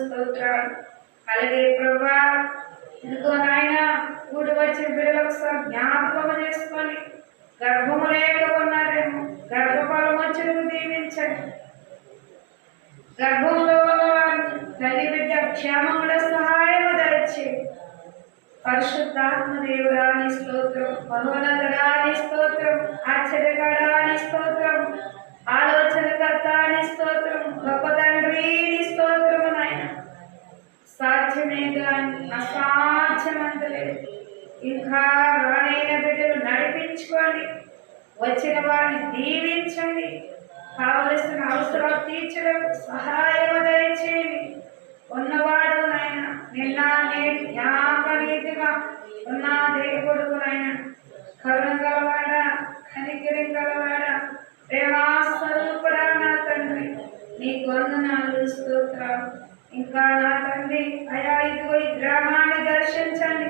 స్తోత్రాలు. అలాగే ప్రభా ఇదిగో నాయన కూడి వచ్చిన బిడ్డలకు జ్ఞాపకం చేసుకొని గర్భము లేక ఉన్నారేమో గర్భఫలం వచ్చి దీవించండి. గర్భంలో తల్లి బిడ్డ క్షేమముల సహాయము దయచే పరిశుద్ధాత్మ దేవుడాని స్తోత్రం, మహోన్నతుడాని స్తోత్రం, ఆశ్చర్యకరాని స్తోత్రం, ఆలోచనకర్తాని స్తోత్రం, గొప్ప తండ్రిని స్తోత్రము. నాయన సాధ్యమే కానీ అసాధ్యమంతలేదు. ఇంకా రానైన బిడ్డలు నడిపించుకోండి, వచ్చిన వారిని దీవించండి, కావలసిన అవసరాలు తీర్చడం సహాయం దయచేయండి. ఉన్నవాడు నాయన నిన్న నేడు జ్ఞాపరీతిగా ఉన్న దేవుడు నాయన కరుణ గలవాడ, కనికరం గలవాడ, ప్రేమాస్వరూపుడా నా తండ్రి నీకు వందనాలు స్తోత్రాలు. ఇంకా నా తండ్రి అయా ఇదిగో ఈ గ్రామాన్ని దర్శించండి,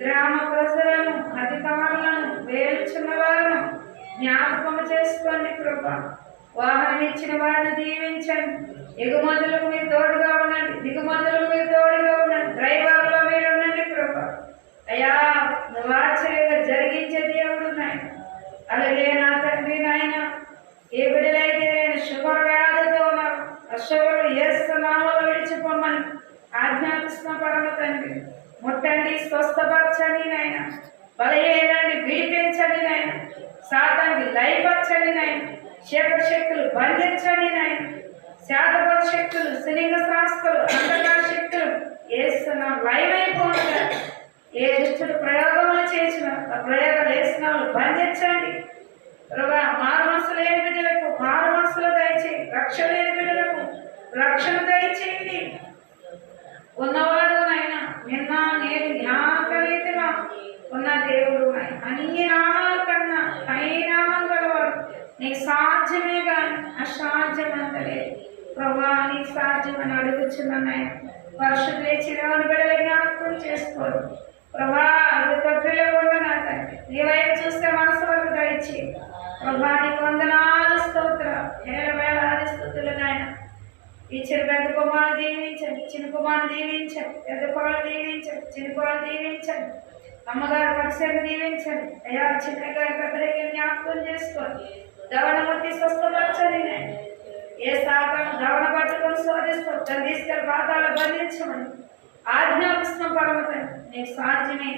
గ్రామ ప్రజలను అధికారులను వేలుచున్న వారిని జ్ఞాపకం చేసుకోండి ప్రభా. వాహనం ఇచ్చిన వారిని దీవించండి, ఎగుమతులకు మీరు తోడుగా ఉండండి, దిగుమతులకు మీరు తోడుగా ఉండండి, డ్రైవర్లో మీరు ఉండండి ప్రభా. అయ్యా నువ్వు ఆశ్చర్యంగా జరిగించే దేవుడు నాయన. అలాగే నా తండ్రి నాయన ఏ బిడ్డలైతే నేను షుగర్ వ్యాధితో ఉన్నారు అశోకులు ఏస్తున్నామో విడిచిపోమని ఆజ్ఞాపిస్తున్న పరమ తండ్రి ముట్టండి, స్వస్థపరచండి నాయన, బలహీనండి విడిపించండి నాయన, సాతానికి లయపరచండి నాయన, శక్తులు బంధించండి నాయన, శాతపర శక్తులు, శనిగ శాస్త్రులు, అంధకార శక్తులు వేస్తున్నా లయమైపోతారు. ఏ దుష్టుడు ప్రయోగములు చేసిన ఆ ప్రయోగాలు వేసిన బంధించండి ప్రభా. మారు మనసు లేని బిడ్డలకు మారు మనసులు దయచేయండి, రక్షణ లేని బిడ్డలకు రక్షణ దయచేయండి. ఉన్నవాడు నాయన నిన్న నేడు జ్ఞాపకరీతిగా ఉన్న దేవుడు నాయన, అన్ని నామాల కన్నా పైనామం గలవాడు. నీకు సాధ్యమే కానీ అసాధ్యమంతలేదు ప్రభా. నీకు సాధ్యమని అడుగుచున్నాయి. పరిశుద్ధులే చిరవని బిడ్డల జ్ఞాపకం చేసుకోరు ప్రభా. అది తొట్టిలో కూడా నా తండ్రి నీ వైపు చూస్తే మనసు వరకు దయచి ప్రభా. నీకు వందనాలు స్తోత్రాలు, వేలాది స్తుతులు నాయన. ఇచ్చిన పెద్ద కుమారుడు దీవించండి, చిన్న కుమారుడు దీవించండి, పెద్ద కోళ్ళు దీవించండి, చిన్న కోళ్ళు దీవించండి, అమ్మగారు పక్షాన్ని దీవించండి. అయ్యా చిన్న గారి పెద్దలకి జ్ఞాపకం చేసుకోండి, దవనమూర్తి స్వస్థపరచండి నాయన. ఏ శాతం దవన పట్టుకొని శోధిస్తూ తీసుకెళ్ళి పాతాలు బంధించమని ఆజ్ఞాపిస్తున్న పరమ తండ్రి నీకు సాధ్యమే